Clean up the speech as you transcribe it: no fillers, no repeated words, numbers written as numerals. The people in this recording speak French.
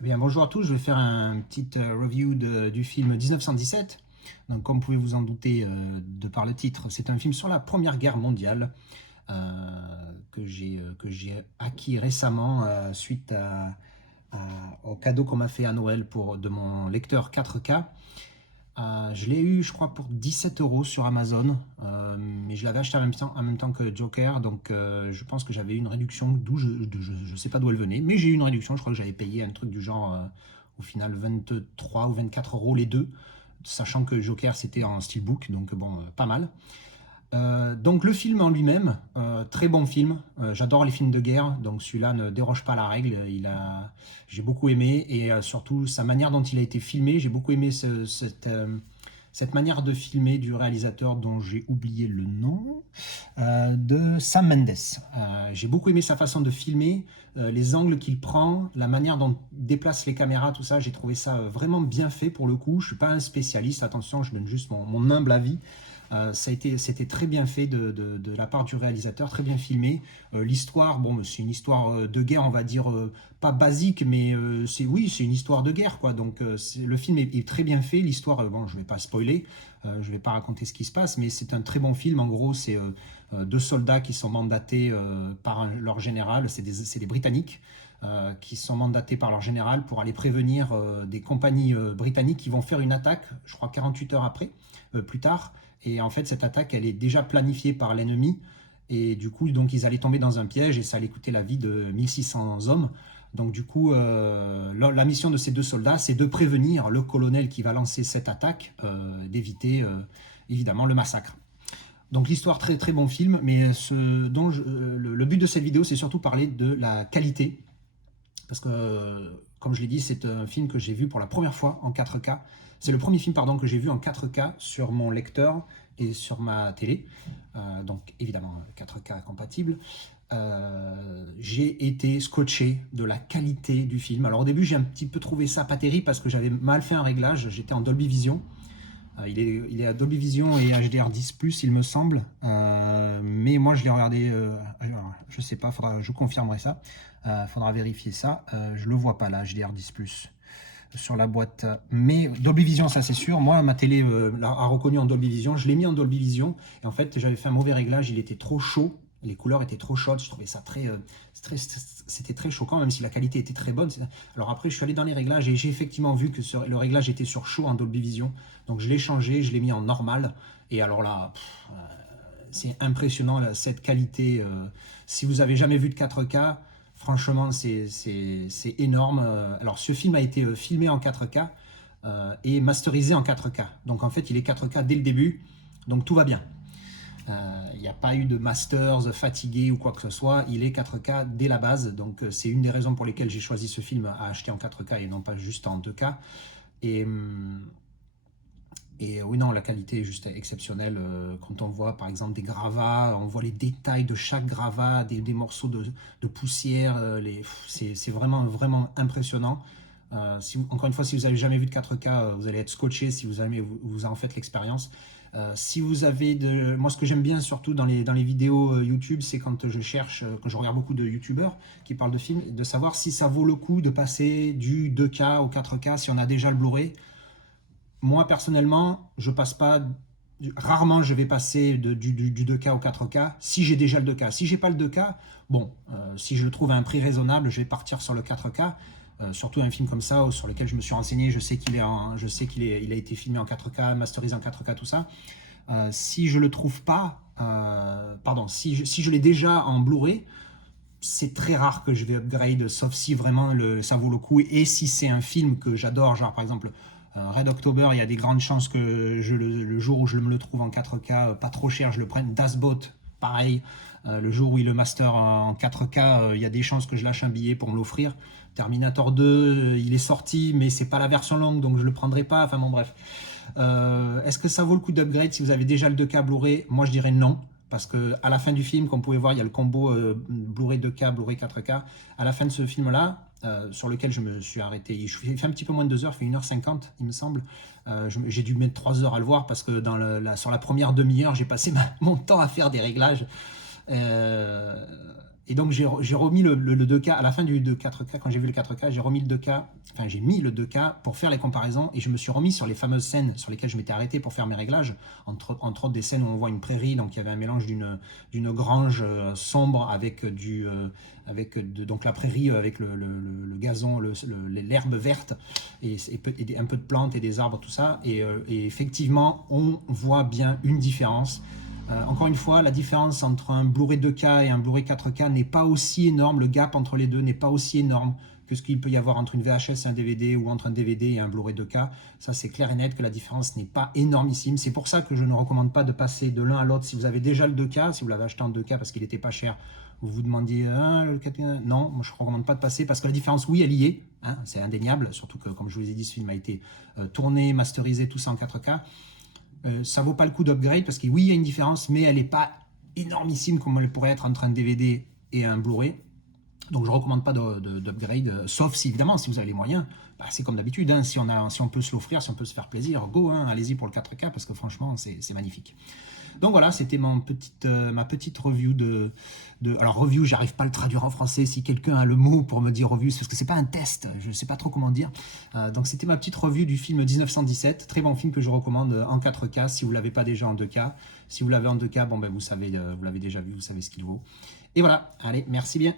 Eh bien, bonjour à tous, je vais faire un petit review du film 1917. Donc, comme vous pouvez vous en douter de par le titre, c'est un film sur la Première Guerre mondiale que j'ai acquis récemment suite au cadeau qu'on m'a fait à Noël de mon lecteur 4K. Je l'ai eu, je crois, pour 17 euros sur Amazon, mais je l'avais acheté en même temps que Joker, donc je pense que j'avais une réduction, je sais pas d'où elle venait, mais j'ai eu une réduction, je crois que j'avais payé un truc du genre, au final, 23 ou 24 euros les deux, sachant que Joker c'était en steelbook, donc bon, pas mal. Donc le film en lui-même, très bon film. J'adore les films de guerre, donc celui-là ne déroge pas à la règle. J'ai beaucoup aimé et surtout sa manière dont il a été filmé. J'ai beaucoup aimé cette manière de filmer du réalisateur dont j'ai oublié le nom, de Sam Mendes. J'ai beaucoup aimé sa façon de filmer, les angles qu'il prend, la manière dont il déplace les caméras, tout ça. J'ai trouvé ça vraiment bien fait pour le coup. Je suis pas un spécialiste, attention, je donne juste mon humble avis. C'était très bien fait de la part du réalisateur, très bien filmé. L'histoire, bon, c'est une histoire de guerre, on va dire, pas basique, mais oui, c'est une histoire de guerre, quoi. Donc le film est très bien fait. L'histoire, bon, je vais pas spoiler, je vais pas raconter ce qui se passe, mais c'est un très bon film. En gros, c'est deux soldats qui sont mandatés par leur général, c'est des Britanniques. Qui sont mandatés par leur général pour aller prévenir des compagnies britanniques qui vont faire une attaque, je crois 48 heures après, plus tard. Et en fait, cette attaque, elle est déjà planifiée par l'ennemi. Et du coup, donc, ils allaient tomber dans un piège et ça allait coûter la vie de 1600 hommes. Donc, du coup, la mission de ces deux soldats, c'est de prévenir le colonel qui va lancer cette attaque, d'éviter évidemment le massacre. Donc, l'histoire, très très bon film. Mais le but de cette vidéo, c'est surtout parler de la qualité parce que, comme je l'ai dit, c'est un film que j'ai vu pour la première fois en 4K. C'est le premier film, pardon, que j'ai vu en 4K sur mon lecteur et sur ma télé. Donc, évidemment, 4K compatible. J'ai été scotché de la qualité du film. Alors, au début, j'ai un petit peu trouvé ça pas terrible parce que j'avais mal fait un réglage. J'étais en Dolby Vision. Il est à Dolby Vision et HDR10+, il me semble. Mais moi, je l'ai regardé, alors, je sais pas, je confirmerai ça. Faudra vérifier ça. Je le vois pas là, HDR10+, sur la boîte. Mais Dolby Vision, ça c'est sûr. Moi, ma télé a reconnu en Dolby Vision. Je l'ai mis en Dolby Vision. Et en fait, j'avais fait un mauvais réglage. Il était trop chaud. Les couleurs étaient trop chaudes. Je trouvais ça c'était très choquant, même si la qualité était très bonne. Alors après, je suis allé dans les réglages et j'ai effectivement vu que le réglage était sur chaud en Dolby Vision. Donc je l'ai changé, je l'ai mis en normal. Et alors là, c'est impressionnant cette qualité. Si vous avez jamais vu de 4K, franchement, c'est énorme. Alors ce film a été filmé en 4K et masterisé en 4K. Donc en fait, il est 4K dès le début. Donc tout va bien. Il n'y a pas eu de masters fatigués ou quoi que ce soit. Il est 4K dès la base. Donc c'est une des raisons pour lesquelles j'ai choisi ce film à acheter en 4K et non pas juste en 2K. Et, oui, non, la qualité est juste exceptionnelle. Quand on voit par exemple des gravats, on voit les détails de chaque gravat, des morceaux de poussière. C'est vraiment, vraiment impressionnant. Encore une fois, si vous n'avez jamais vu de 4K, vous allez être scotché si vous en faites l'expérience. Si vous avez moi, ce que j'aime bien surtout dans les vidéos YouTube, c'est quand je cherche, quand je regarde beaucoup de YouTubeurs qui parlent de films, de savoir si ça vaut le coup de passer du 2K au 4K si on a déjà le Blu-ray. Moi, personnellement, je passe pas. Rarement, je vais passer du 2K au 4K si j'ai déjà le 2K. Si j'ai pas le 2K, bon, si je le trouve à un prix raisonnable, je vais partir sur le 4K. Surtout un film comme ça, sur lequel je me suis renseigné, je sais qu'il a été filmé en 4K, masterisé en 4K, tout ça. Si je le trouve pas, pardon, si je l'ai déjà en Blu-ray, c'est très rare que je vais upgrade, sauf si vraiment ça vaut le coup. Et si c'est un film que j'adore, genre par exemple Red October, il y a des grandes chances que le jour où je me le trouve en 4K, pas trop cher, je le prenne. Das Boat, pareil. Le jour où il le master en 4K, il y a des chances que je lâche un billet pour me l'offrir. Terminator 2, il est sorti, mais c'est pas la version longue, donc je le prendrai pas. Enfin bon, bref. Est-ce que ça vaut le coup d'upgrade si vous avez déjà le 2K Blu-ray? Moi, je dirais non. Parce que à la fin du film, comme vous pouvez voir, il y a le combo Blu-ray 2K, Blu-ray 4K. À la fin de ce film-là, sur lequel je me suis arrêté, il fait un petit peu moins de 2 heures, il fait 1h50, il me semble. J'ai dû mettre 3 heures à le voir parce que sur la première demi-heure, j'ai passé mon temps à faire des réglages. Et donc j'ai remis le 2K, à la fin du 4K, quand j'ai vu le 4K, j'ai remis le 2K, enfin j'ai mis le 2K pour faire les comparaisons, et je me suis remis sur les fameuses scènes sur lesquelles je m'étais arrêté pour faire mes réglages, entre autres des scènes où on voit une prairie, donc il y avait un mélange d'une grange sombre avec donc la prairie avec le gazon, l'herbe verte, et un peu de plantes et des arbres, tout ça, et effectivement on voit bien une différence. Encore une fois, la différence entre un Blu-ray 2K et un Blu-ray 4K n'est pas aussi énorme, le gap entre les deux n'est pas aussi énorme que ce qu'il peut y avoir entre une VHS et un DVD, ou entre un DVD et un Blu-ray 2K. Ça, c'est clair et net que la différence n'est pas énormissime. C'est pour ça que je ne recommande pas de passer de l'un à l'autre. Si vous avez déjà le 2K, si vous l'avez acheté en 2K parce qu'il n'était pas cher, vous vous demandiez le 4K. Non, moi je ne recommande pas de passer, parce que la différence, oui, elle y est, hein, c'est indéniable, surtout que, comme je vous ai dit, ce film a été tourné, masterisé, tout ça en 4K. Ça vaut pas le coup d'upgrade, parce que oui, il y a une différence, mais elle n'est pas énormissime comme elle pourrait être entre un DVD et un Blu-ray. Donc je ne recommande pas d'upgrade, sauf si évidemment, si vous avez les moyens, bah, c'est comme d'habitude, hein, si on peut se l'offrir, si on peut se faire plaisir, go, hein, allez-y pour le 4K, parce que franchement, c'est magnifique. Donc voilà, c'était ma petite review alors review, j'arrive pas à le traduire en français, si quelqu'un a le mot pour me dire review, parce que c'est pas un test, je sais pas trop comment dire. Donc c'était ma petite review du film 1917, très bon film que je recommande en 4K, si vous l'avez pas déjà en 2K. Si vous l'avez en 2K, bon ben vous savez, vous l'avez déjà vu, vous savez ce qu'il vaut. Et voilà, allez, merci bien.